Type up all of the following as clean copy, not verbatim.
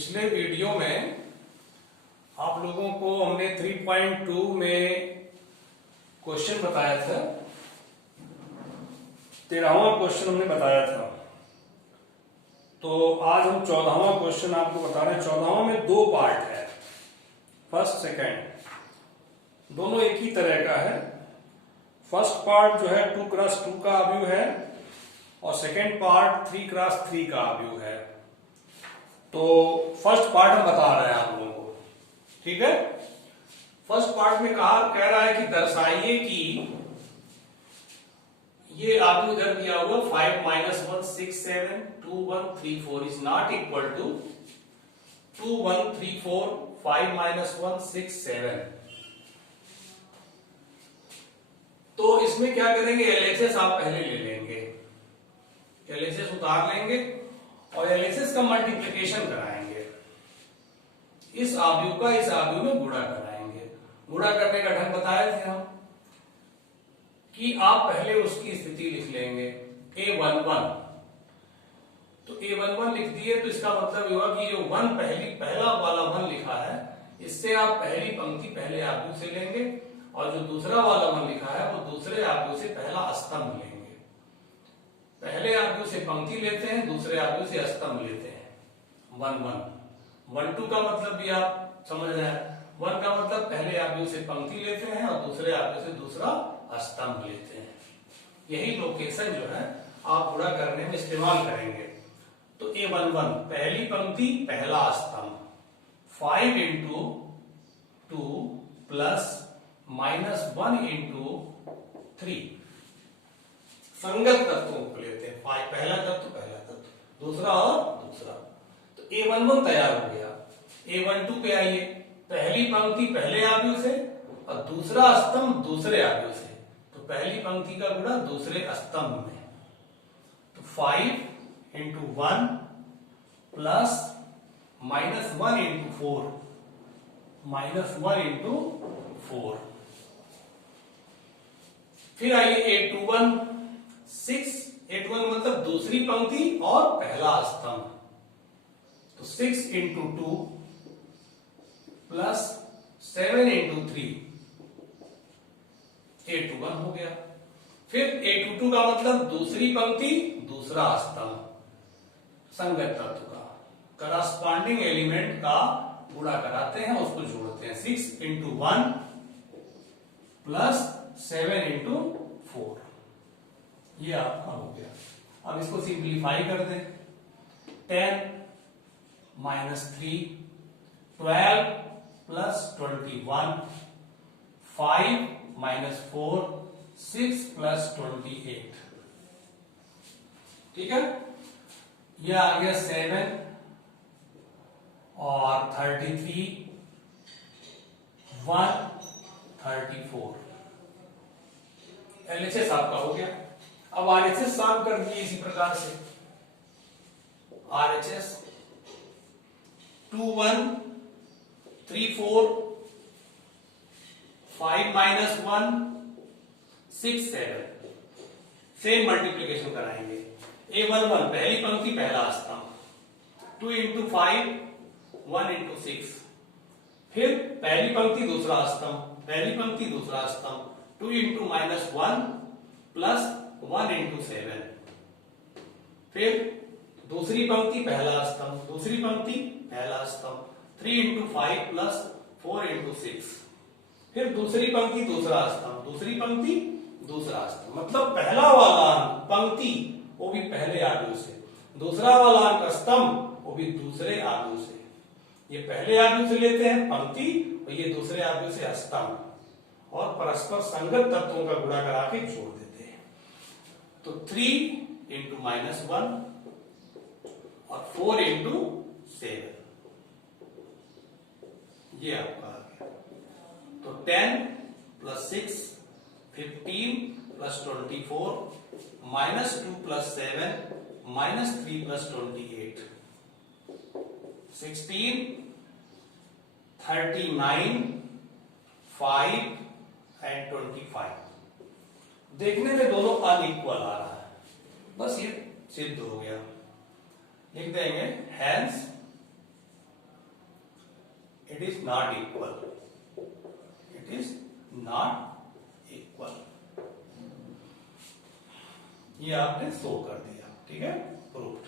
पिछले वीडियो में आप लोगों को हमने 3.2 में क्वेश्चन बताया था। 13वां क्वेश्चन हमने बताया था, तो आज हम 14वां क्वेश्चन आपको बता रहे हैं। 14वां में दो पार्ट है, फर्स्ट सेकंड दोनों एक ही तरह का है। फर्स्ट पार्ट जो है 2x2 का अवयव है और सेकंड पार्ट 3x3 का अवयव है। तो फर्स्ट पार्ट हम बता रहे हैं आप लोगों को, ठीक है। फर्स्ट पार्ट में कह रहा है कि दर्शाइए कि ये अवयव इधर दिया हुआ 5 - 1 6 7 2 1 3 4 इज नॉट इक्वल टू 2 1 3 4 5 - 1 6 7। तो इसमें क्या करेंगे, एलएचएस आप पहले ले लेंगे, एलएचएस उतार लेंगे और एलएचएस का मल्टीप्लिकेशन कराएंगे। इस अवयव का इस अवयव में गुणा कराएंगे। गुणा करने का ढंग बताए थे हम कि आप पहले उसकी स्थिति लिख लेंगे a11। तो a11 लिख दिए तो इसका मतलब हुआ कि जो पहला वाला 1 लिखा है, इससे आप पहली पंक्ति पहले अवयव से लेंगे और जो दूसरा वाला 1 लिखा है वो दूसरे अवयव से पहला स्तंभ लेंगे। पहले अवयव से पंक्ति लेते हैं, दूसरे अवयव से स्तंभ लेते हैं। 1 1 1 2 का मतलब भी आप समझ रहे हैं। 1 का मतलब पहले अवयव से पंक्ति लेते हैं और दूसरे अवयव से दूसरा स्तंभ लेते हैं। यही लोकेशन जो है आप गुणा करने में इस्तेमाल करेंगे। तो a11 पहली पंक्ति पहला स्तंभ 5 × 2 प्लस -1 × 3 संगत तत्वों को लेते हैं। पहला तत्व दूसरा और दूसरा। तो a11 तैयार हो गया। a12 पे आइए, पहली पंक्ति पहले अवयव से और दूसरा स्तंभ दूसरे अवयव से। तो पहली पंक्ति का गुणा दूसरे स्तंभ में। तो 5 × 1 प्लस -1 × 4 -1 × 4। फिर आइए a21 6। a21 मतलब दूसरी पंक्ति और पहला स्तंभ। तो 6 × 2 प्लस 7 × 3 a21 हो गया। फिर a22 का मतलब दूसरी पंक्ति दूसरा स्तंभ, संगत तत्व का करस्पॉन्डिंग एलिमेंट का गुणा कराते हैं, उसको जोड़ते हैं। 6 × 1 प्लस 7 × 4, ये आपका हो गया। अब इसको सिंप्लीफाई कर दें। 10 - 3 12 प्लस 21 5 - 4 6 प्लस 28, ठीक है। यह आ गया 7 और 33 1 34। एलएचएस आपका हो गया। अब आरएचएस सॉल्व कर दिए इसी प्रकार से। आरएचएस 2 1 3 4 5 - 1 6 7। सेम मल्टीप्लिकेशन कराएंगे। a11 पहली पंक्ति पहला स्तंभ 2 × 5 1 × 6। फिर पहली पंक्ति दूसरा स्तंभ, पहली पंक्ति दूसरा स्तंभ 2 × -1 प्लस 1 × 7। फिर दूसरी पंक्ति पहला स्तंभ, दूसरी पंक्ति पहला स्तंभ 3 × 5 प्लस 4 × 6। फिर दूसरी पंक्ति दूसरा स्तंभ, दूसरी पंक्ति दूसरा स्तंभ। मतलब पहला वाला अंक पंक्ति वो भी पहले अवयव से, दूसरा वाला अंक स्तंभ वो भी दूसरे अवयव से। ये पहले अवयव से लेते हैं पंक्ति और ये दूसरे अवयव से स्तंभ, और परस्पर संगत तत्वों का गुणा करा के जोड़ देते हैं। तो 3 × -1 और 4 × 7, ये आपका आ गया। तो 10 + 6 15 + 24 -2 + 7 -3 + 28 16 39 5 और 25। देखने में दोनों अनइक्वल आ रहा है, बस ये सिद्ध हो गया। लिख देंगे hence is not equal, it is not equal. ये आपने शो कर दिया, ठीक है, प्रूव्ड।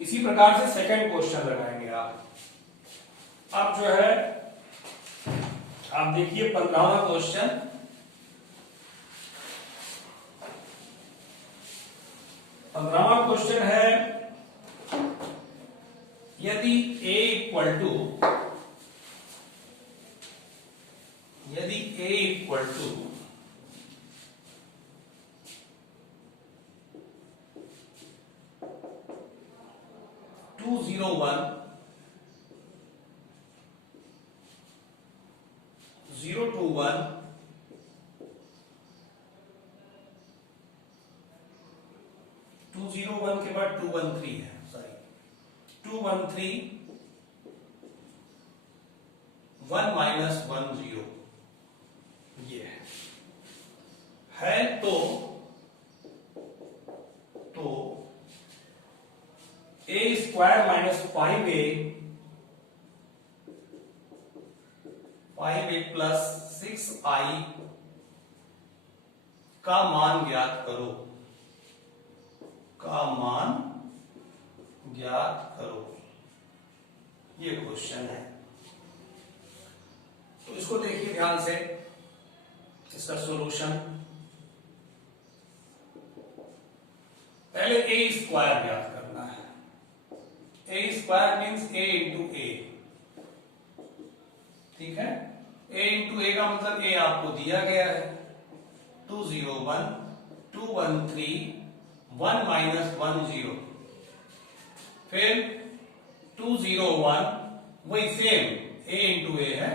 इसी प्रकार से सेकंड क्वेश्चन लगाएंगे आप। अब जो है आप देखिए 15वां क्वेश्चन। क्वेश्चन है, यदि a इक्वल टू 201 021 201 के बाद 213 है, सॉरी 213 1 माइनस 10 ये है तो a square minus 5a plus 6i का मान ज्ञात करो, ये क्वेश्चन है। तो इसको देखिए ध्यान से, इसका सॉल्यूशन। पहले a स्क्वायर ज्ञात करना है। a square means a into a, ठीक है। a इंटू ए का मतलब a आपको दिया गया है 201 213 1 माइनस 10, फिर 201 वही सेम a इंटू ए है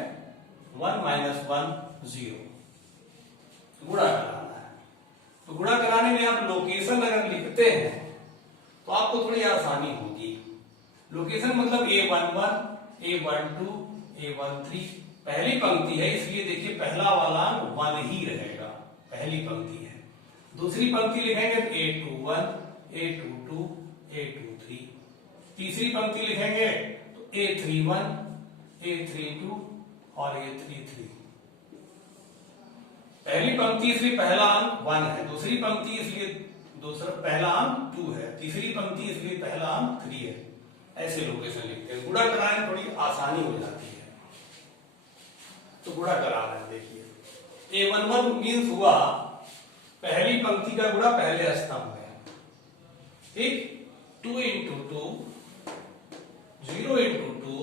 1 माइनस 10, गुणा कराना है। तो गुणा कराने में आप लोकेशन अगर लिखते हैं तो आपको थोड़ी आसानी होगी। लोकेशन मतलब A11 A12 A13 पहली पंक्ति है, इसलिए देखिए पहला वाला 1 ही रहेगा, पहली पंक्ति है। दूसरी पंक्ति लिखेंगे तो A21 A22 A23, तीसरी पंक्ति लिखेंगे तो A31 A32 और A33। पहली पंक्ति इसलिए पहला अंक 1 है, दूसरी पंक्ति इसलिए पहला अंक 2 है, तीसरी पंक्ति इसलिए पहला अंक 3 है। ऐसे लोकेशन लिखते हैं। गुणा कराने में थोड़ी आसानी हो जाती है, तो गुणा करा रहे हैं। देखिए A11 मीन्स हुआ पहली पंक्ति का गुणा पहले स्तंभ में, ठीक। 2 इंटू 2 0 इंटू 2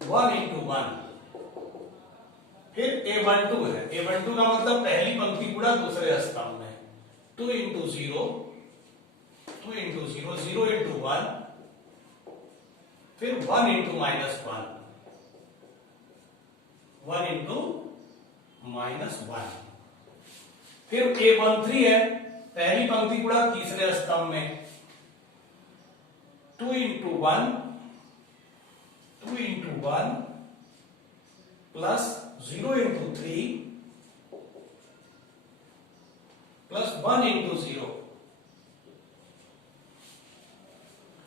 1 इंटू 1, फिर A12 है। A12 का मतलब पहली पंक्ति गुणा दूसरे स्तंभ में 2 इंटू 0 2 इंटू 0 0 इंटू 1, फिर 1 इंटू माइनस 1 इंटू माइनस 1, फिर A13 है, पहली पंक्ति गुणा तीसरे स्तंभ में 2 into 1 plus 0 into 3 plus 1 into 0।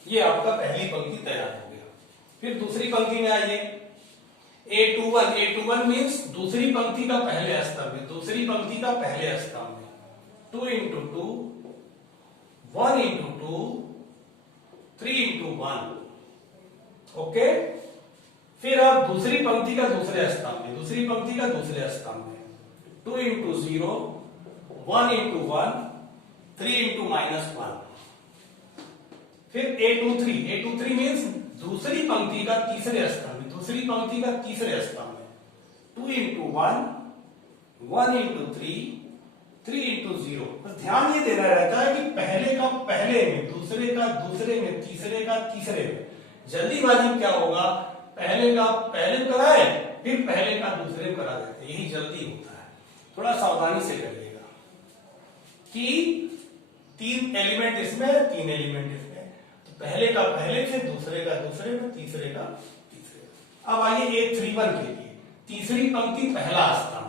ये आपका पहली पंक्ति तैयार हो गया। फिर दूसरी पंक्ति में आइए, A21 मीन्स दूसरी पंक्ति का पहले स्तंभ में, 2 इंटू 2 1 इंटू 2 3 इंटू 1, ओके। फिर आप दूसरी पंक्ति का दूसरे स्तंभ में 2 इंटू 0 1 इंटू 1 3 इंटू माइनस 1, फिर A23 मीन्स दूसरी पंक्ति का तीसरे स्तंभ में 2 इंटू 1 1 इंटू 3 इंटू 0। बस ध्यान ये देना रहता है कि पहले का पहले में, दूसरे का दूसरे में, तीसरे का तीसरे में। जल्दीबाजी में क्या होगा, पहले का पहले कराए फिर पहले का दूसरे में करा देते, यही जल्दी होता है। थोड़ा सावधानी से करिएगा कि 3 एलिमेंट इसमें 3 एलिमेंट इसमें, तो पहले का पहले से, दूसरे का दूसरे में, तीसरे का तीसरे। अब आइए A31 के लिए, तीसरी पंक्ति पहला स्तंभ,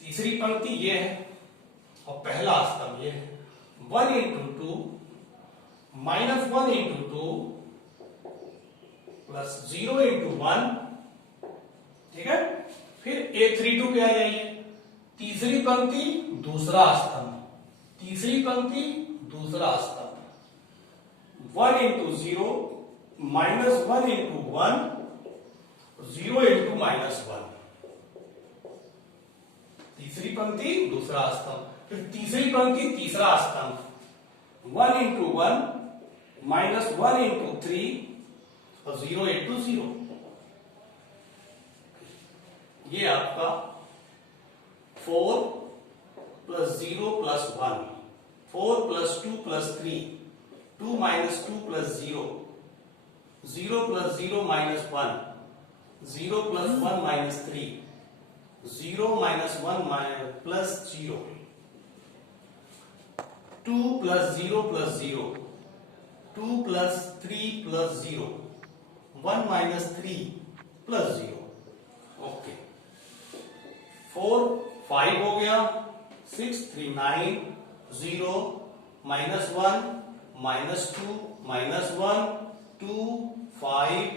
तीसरी पंक्ति ये है और पहला स्तंभ ये है। 1 into 2 minus 1 into 2 plus 0 into 1, ठीक है। फिर A32 पे आ जाइए, तीसरी पंक्ति दूसरा स्तंभ, तीसरी पंक्ति दूसरा स्तंभ, 1 into 0 minus 1 into 1, 0 into minus 1, तीसरी पंक्ति दूसरा स्तंभ, फिर तीसरी पंक्ति तीसरा स्तंभ, 1 इंटू 1 माइनस 1 इंटू 3 और 0 इंटू 0। ये आपका 4 plus 0 plus 1, 4 plus 2 plus 3, 2 minus 2 plus 0, 0 plus 0 minus 1, 0 plus 1 minus 3, 0 minus 1 plus 0, 2 plus 0 plus 0, 2 plus 3 plus 0, 1 minus 3 plus 0। Okay, 4 5 हो गया, 6 3 9, 0 माइनस 1 माइनस 2 माइनस 1 2 5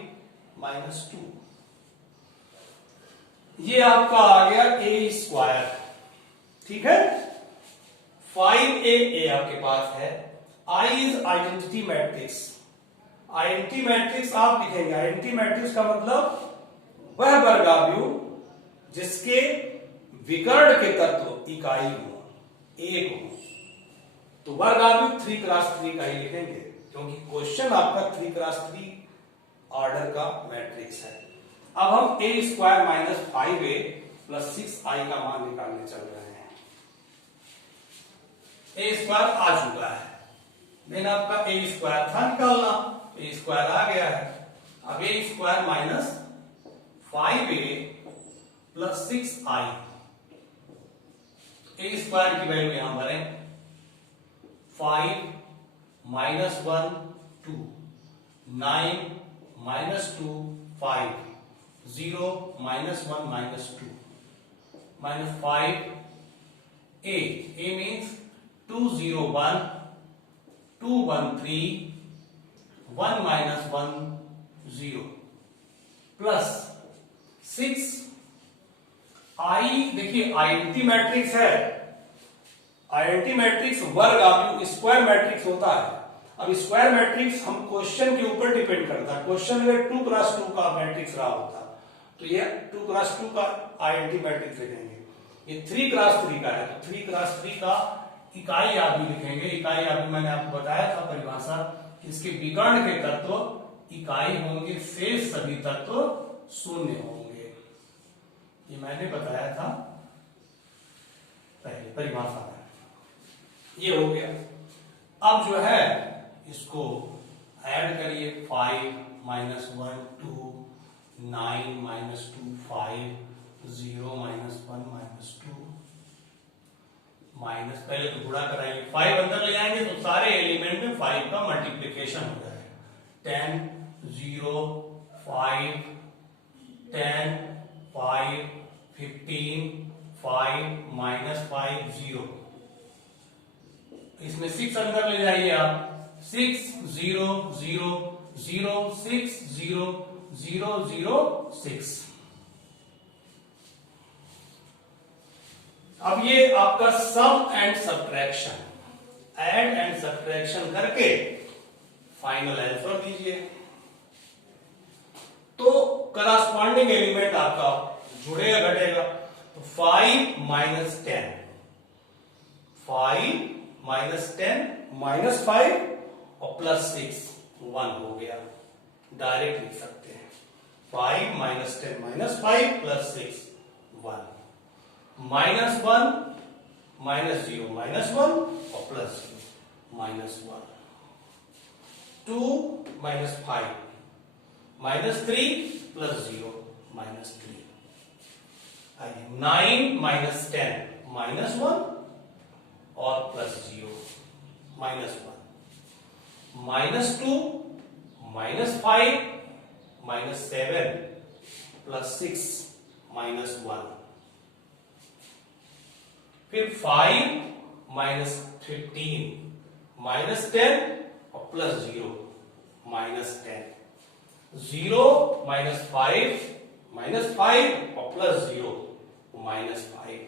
माइनस 2। ये आपका आ गया ए स्क्वायर, ठीक है। 5a आपके पास है। I is identity matrix. Identity matrix आप लिखेंगे, आइडेंटिटी मैट्रिक्स का मतलब वह वर्गाव्यूह जिसके विकर्ण के तत्व इकाई हो, एक हो, तो वर्गाव्यूह 3x3 का ही लिखेंगे, क्योंकि क्वेश्चन आपका 3x3 ऑर्डर का मैट्रिक्स है। अब हम a square minus 5a plus 6i का मान निकालने चल रहे हैं। a स्क्वायर आ चुका है, देन आपका a स्क्वायर था निकालना, a स्क्वायर आ गया है। अब a square minus 5a plus 6i, a square की वैल्यू यहां भरें, 5 minus 1 2, 9 minus 2 5, 0 minus 1 minus 2, minus 5 a means 2 0 1, 2 1 3, 1 minus 1 0 plus 6 i। देखिए आइडेंटिटी मैट्रिक्स है, आइडेंटिटी मैट्रिक्स वर्गाव्यूह स्क्वायर मैट्रिक्स होता है। अब स्क्वायर मैट्रिक्स हम क्वेश्चन के ऊपर डिपेंड करता है। क्वेश्चन अगर 2x2 का मैट्रिक्स रहा होता तो ये 2x2 का आइडेंटिटी मैट्रिक्स लिखेंगे, ये 3x3 का है तो 3x3 का इकाई आप भी लिखेंगे। इकाई आप मैंने आपको बताया था परिभाषा, इसके विकर्ण के तत्व इकाई होंगे, शेष सभी तत्व शून्य होंगे, ये मैंने बताया था पहले परिभाषा में। ये हो गया। अब जो है इसको ऐड करिए, 5 minus 1 2, 9 minus 2 5, 0 minus 1 minus 2, minus पहले तो गुणा कराएंगे, 5 अंदर ले आएंगे तो सारे एलिमेंट में 5 का मल्टीप्लिकेशन हो जाएगा। 10 0 5 10 5 15 5 माइनस 5 0, इसमें 6 अंदर ले जाइए आप, 6 0 0 0 6 0 0 0 6। अब ये आपका sum and subtraction, add and subtraction करके फाइनल आंसर दीजिए। तो करस्पॉन्डिंग एलिमेंट आपका जुड़ेगा घटेगा, तो 5 माइनस 10, 5 माइनस 10 माइनस 5 और प्लस 6 1 हो गया, डायरेक्ट लिख सकते हैं। 5 minus 10 minus 5 plus 6 1, minus 1 minus 0 minus 1 और plus 0 minus 1, 2 minus 5 minus 3 plus 0 minus 3, 9 minus 10 minus 1 और plus 0 minus 1, minus 2 minus 5 minus 7 plus 6 minus 1, फिर 5 माइनस 15 माइनस 10 और प्लस 0 माइनस 10, 0 -5 और प्लस 0 -5,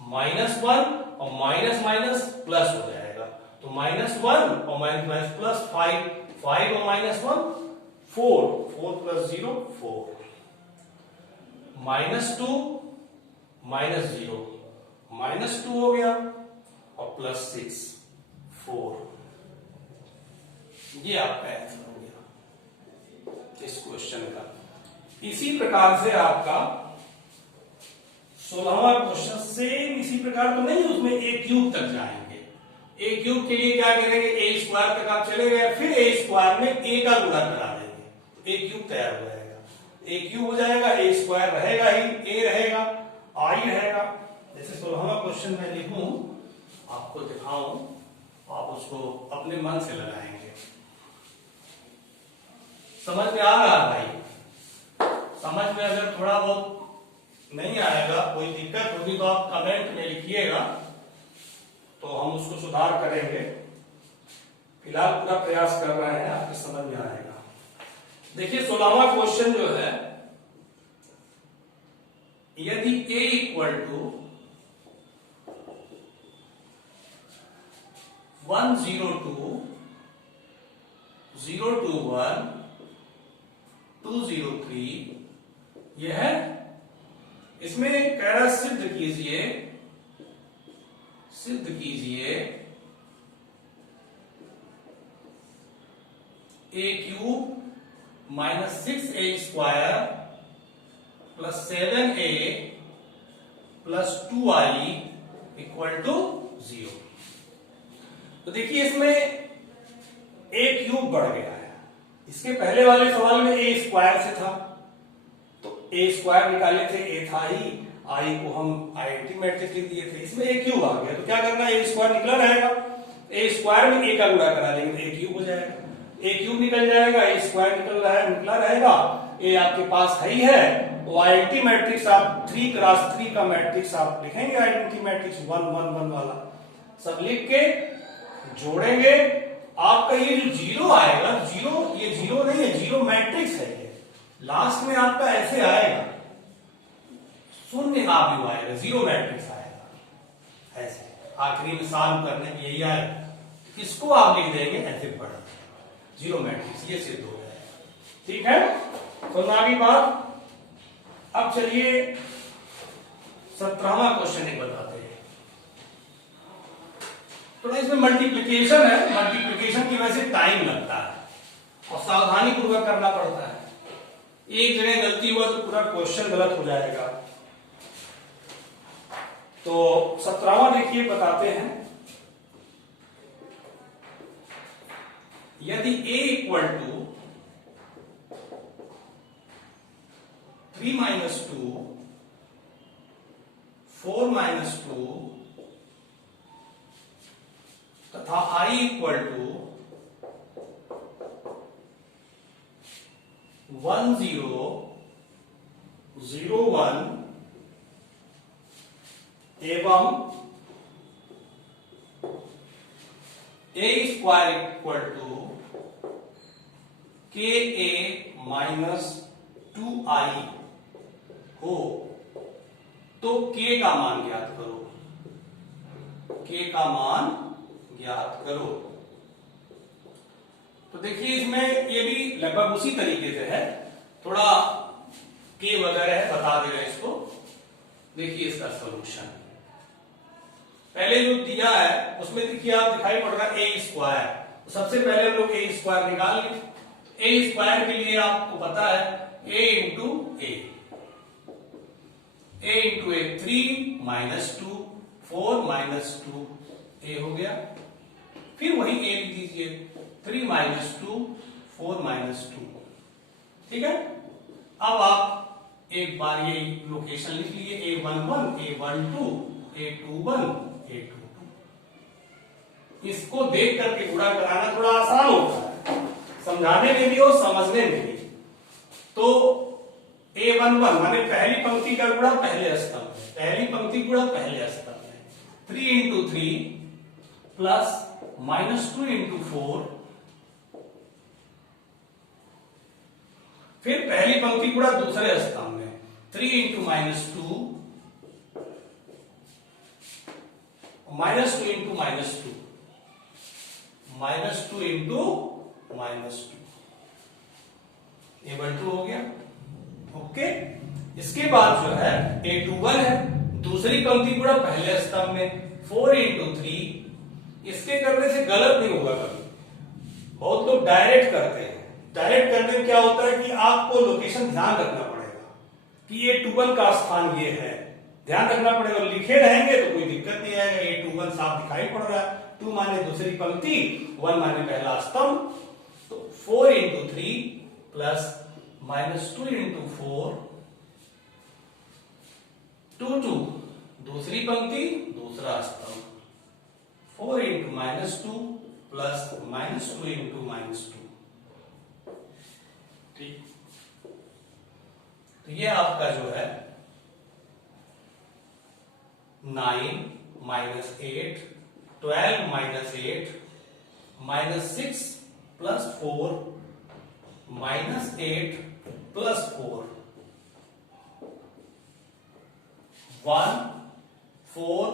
-1 और माइनस माइनस प्लस हो जाएगा, तो -1 और माइनस प्लस 5, 5 और -1 4, 4 + 0 4, -2 -0 -2 हो गया और +6 4। ये आपका आंसर हो गया इस क्वेश्चन का। इसी प्रकार से आपका 16वां क्वेश्चन सेम इसी प्रकार तो नहीं, उसमें a क्यूब तक जाएंगे। a क्यूब के लिए क्या करेंगे, a स्क्वायर तक आप चले गए, फिर a स्क्वायर में a का गुणा करा देंगे, a क्यूब तैयार हो जाएगा, a क्यूब हो जाएगा, a स्क्वायर रहेगा ही, a रहेगा, i रहेगा। जैसे 16वां क्वेश्चन मैं लिखूं, आपको दिखाऊं, आप उसको अपने मन से लगाएंगे। समझ में आ रहा है भाई? समझ में अगर थोड़ा बहुत नहीं आएगा, कोई दिक्कत होगी तो आप कमेंट में लिखिएगा, तो हम उसको सुधार करेंगे। फिलहाल पूरा प्रयास कर रहे हैं, आपको समझ में आएगा। देखिए 16वां क्वेश्चन जो है, यदि a = 102 021 203, यह है, इसमें कह रहा सिद्ध कीजिए a³ -6a² + 7a + 2i = 0। तो देखिए इसमें a³ बढ़ गया है, इसके पहले वाले सवाल में a² से था, तो a² निकाले थे, a था ही, i को हम आइडेंटिटी मैट्रिक्स लिख दिए थे, इसमें a³ आ गया, तो क्या करना है, a² निकला रहेगा, a² में a का गुणा करा लेंगे तो a³ हो जाएगा, a³ निकल जाएगा, a² निकला रहेगा, a आपके पास है ही है, तो आइडेंटिटी मैट्रिक्स आप 3 × 3 का मैट्रिक्स आप लिखेंगे, आइडेंटिटी मैट्रिक्स 1 1 1 वाला सब लिख के जोड़ेंगे। आपका ये जो 0 आएगा, 0 ये 0 नहीं है, 0 मैट्रिक्स है, ये लास्ट में आपका ऐसे आएगा, शून्य का व्यू आएगा, 0 मैट्रिक्स आएगा ऐसे, आखिरी में सॉल्व करने में यही आएगा, किसको आप लिख देंगे ऐसे पढ़ 0 मैट्रिक्स, ये सिद्ध हो जाएगा। ठीक है, तो आगे बात। अब चलिए 17वां क्वेश्चन एक बताते हैं। तो इसमें मल्टीप्लिकेशन है, मल्टीप्लिकेशन की वजह से टाइम लगता है और सावधानी पूर्वक करना पड़ता है, एक जगह गलती हुआ तो पूरा क्वेश्चन गलत हो जाएगा। तो 17वां देखिए बताते हैं, यदि a = 3 - 2 4 - 2 तथा i = 1 0 0 1 एवं a² = ka - 2i हो, तो k का मान ज्ञात करो, k का मान ज्ञात करो। तो देखिए इसमें ये भी लगभग उसी तरीके से है, थोड़ा k वगैरह है, बता दे रहे इसको। देखिए इसका सॉल्यूशन पहले जो दिया है उसमें देखिए आप दिखाई पड़ रहा है a², तो सबसे पहले हम लोग a² निकाल लें। a² के लिए आपको पता है a × a, a × a 3 - 2 4 - 2 a हो गया, फिर वही a लिख दीजिए 3 - 2 4 - 2। ठीक है, अब आप एक बार ये लोकेशन लिख लीजिए, a11 a12 a21 a22। इसको देख करके गुणा कराना थोड़ा आसान होता है, समझाने में भी और समझने में भी। तो a11 माने पहली पंक्ति का गुणा पहले स्तंभ में, पहली पंक्ति गुणा पहले स्तंभ में, 3 × 3 प्लस -2 × 4 फिर पहली पंक्ति गुणा दूसरे स्तंभ में 3 इंटू -2 -2 इंटू -2 -2 इंटू -2 =2 हो गया। ओके, इसके बाद जो है A21 है, दूसरी पंक्ति गुणा पहले स्तंभ में 4 इंटू 3। इसके करने से गलत नहीं होगा कभी, बहुत लोग डायरेक्ट करते हैं। डायरेक्ट करने में क्या होता है कि आपको लोकेशन ध्यान रखना पड़ेगा कि A21 का स्थान ये है, ध्यान रखना पड़ेगा। लिखे रहेंगे तो कोई दिक्कत नहीं आएगा, A21 साफ दिखाई पड़ रहा है। 2 माने दूसरी पंक्ति, 1 माने पहला स्तंभ, तो 4 इंटू 3 प्लस -2 इंटू 4 2 दूसरी पंक्ति दूसरा स्तंभ 4 इंटू -2 प्लस -2 इंटू -2। ठीक, तो ये आपका जो है 9 -8 12 -8 -6 प्लस 4 -8 प्लस 4 1 4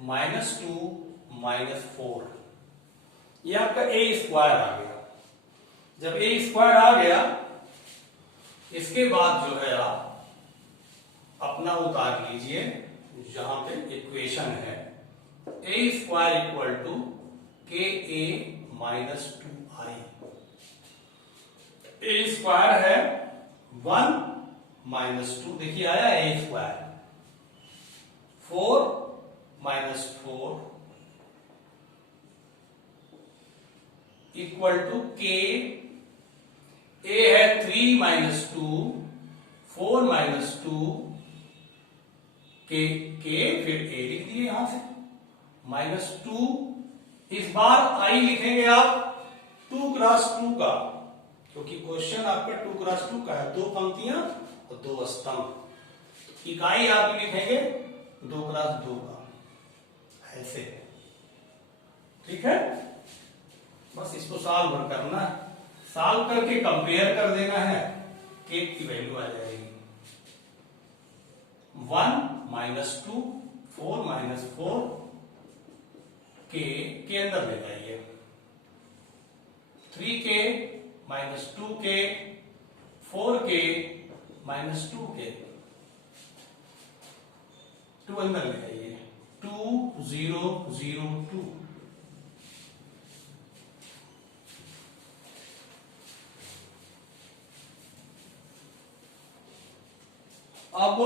-2 -4। ये आपका A² आ गया। जब A² आ गया, इसके बाद जो है आप अपना उतार लीजिए जहां पे इक्वेशन है A² = KA -2I। A² है 1 -2, देखिए आया A², 4 -4 equal to K। A है 3 -2 4 -2 K फिर A लिख दिए यहां से -2। इस बार I लिखेंगे आप 2 क्रॉस 2 का, क्योंकि क्वेश्चन आपका 2 क्रॉस 2 का है, 2 पंक्तियां और 2 स्तंभ। इकाई आप लिखेंगे 2 क्रॉस 2 का, ऐसे। ठीक है, बस इसको सॉल्व करना है, सॉल्व करके कंपेयर कर देना है, K की वैल्यू आ जाएगी 1 -2 4 -4 K के अंदर ले जाइए 3K -2K 4K -2K 2 अंदर ले जाइए 2 0 0 2। अब